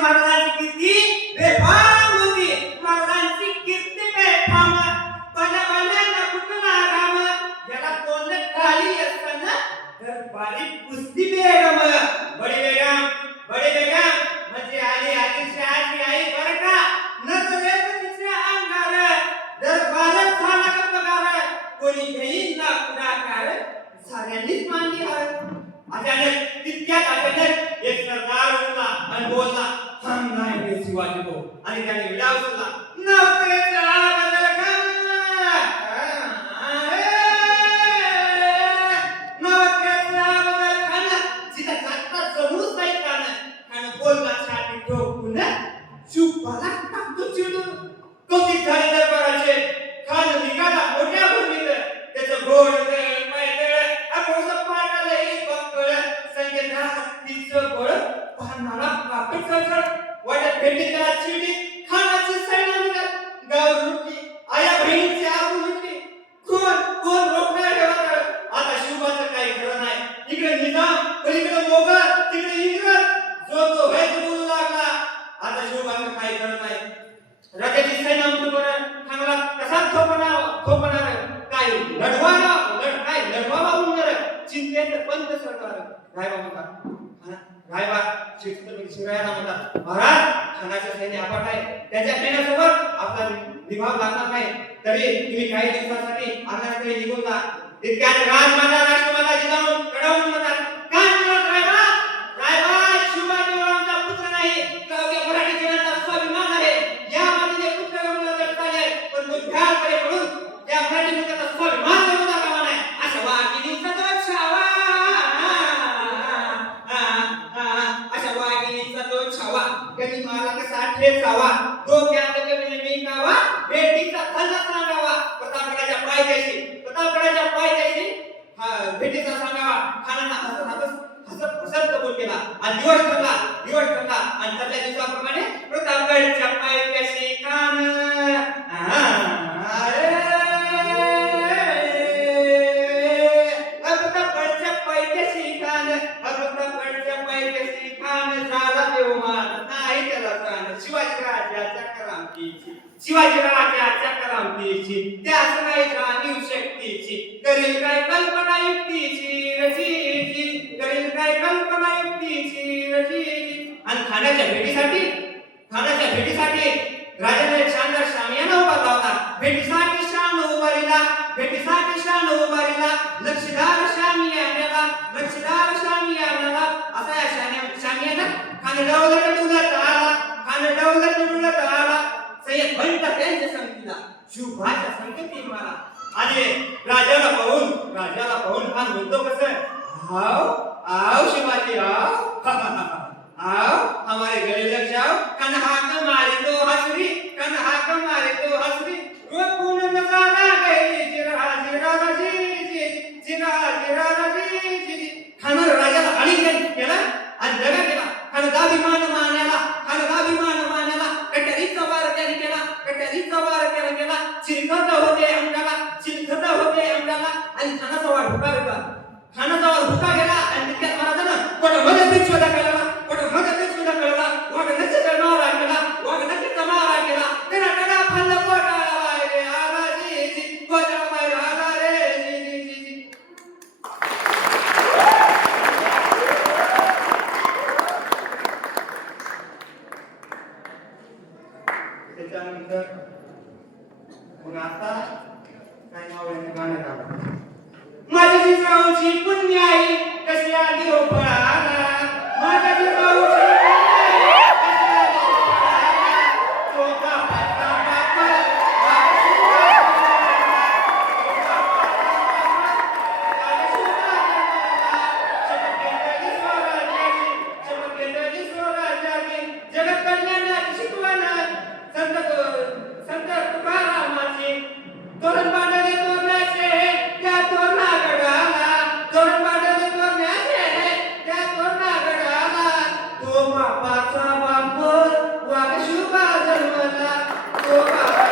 महाराजांची कीर्ती बेफाम होती. महाराजांची कीर्ती बेफाम. बना कुठला राम याला तोंड खाली असताना दरबारी कुस्ती बेगम. बडी बेगम म्हणजे आली आदिलशहाची आई बरं का. नजरेत तिच्या अंगार दरबारात झाला का पगार. कोणी घेईन ना पुढाकार साऱ्यांनीच मानली हार. अचानक एक सरदार उठला आणि बोलला, थांब नाही रे शिवाजी भाऊ. आणि त्याने विडा उचलला, नौकरीचा बदल कर. नौकरीचा बदल कर. जिथं जाता जरूर नाही खाणं बोलला छाती ठोकून चुपाला टाकतो चिडून. कौतिक झाले दरबाराचे. खान निघाला मोठ्या भूमीत. त्याचं घोड वाटत भेटी त्याला चिडी. खानाची सैन्य निघाल गाव लुटली. आया बहिणीची आबरू लुटली. कोण रोखणार ठेवणार. आता शिवबाचं काही खरं नाही. इकडे निजाम पलीकडे मोगल तिकडे इंग्रज. जो व्हायचं बोलू लागला. आता शिवबाचं काही खरं नाही. राजाची सैन्य आमच्यावर खानाला कसा थोपणार काय लढवावा उंगर. चिंतेत पंत सरकार रायबा म्हणतात. रायबा शिवरायांना म्हणतात, महाराज खानाच्या सैन्य अफाट आहे. त्याच्या सैन्यासोबत आपला निभाव लागणार नाही. तरी तुम्ही काही दिवसांसाठी अंधाराकडे निघून जा. इतक्यात राजमाता राष्ट्रमाता जिजाऊन कडवून म्हणतात, काय म्हणतात रायबा शिवबाजी आमचा पुत्र नाही. अवघ्या मराठी जनाचा स्वाभिमान आहे. या मातीचे पुत्र गमला तर चालेल, पण तो ध्यानकडे पडून या मराठी लोकांचा स्वाभिमान गमवता कामा नाही. अशा वाकी दिवसाचा छावा. कधी मला कसा ठेचावा. डोक्यात कमी मिळावा. भेटीचा खल्ला सांगावा. प्रतापगडाच्या पायथ्याशी भेटीचा सांगावा. खानाला हसत कबूल केला आणि दिवस ठरला आणि ठरल्या दिवसाप्रमाणे प्रतापगडच्या पायथ्याशी खान शिवाजीराजाच्या करामतीची त्याच नाही जाणीव शक्तीची. करील काय कल्पना युक्तीची रचीची. आणि खाण्याच्या भेटीसाठी राजाने शानदार शामियाना उभारला होता. भेटीसाठी शान उभारीला. लक्षदार शामियानाला असा या शामियाना खान डवलत आला. सय्यद बनता त्यांच्या संगतीला शुभाच्या संगती मला. आणि राजाला पाहून खान म्हणतो कसं, आओ शिवाजी आओ हमारे गले लग जाओ. कन हाक मारे तो हसरी. रोकून नजारा गई जिरा खानानं राजाला आलिंगन केला आणि दगा केला. खान दाभिमान मानाला कट्यारीचा वार त्याने केला. चिरखत होते अंगाला आणि खानाचा वार हुका गेला आणि तितक्यात महाराजांना कोणामध्ये बिछोदा कळला. वाघनच्या जन्माला केला. त्याला फल्ला कोटाला रे आला जी कोटाला बाहेर आला रे जी. त्याच्यानंतर मग आता काय नाव आहे गाणं गाणं. माझ्या जिजाऊची पुण्य आई कशी आली हो फळाला. माझ्या जिजाऊची जगत कल्याणाची शिकवण संत तुकारामाची. तोरण बांधले तोरणाचे त्या तोरणागडाला. तो बापाचा बाप वाघ शुभा जन्मला. तो बापा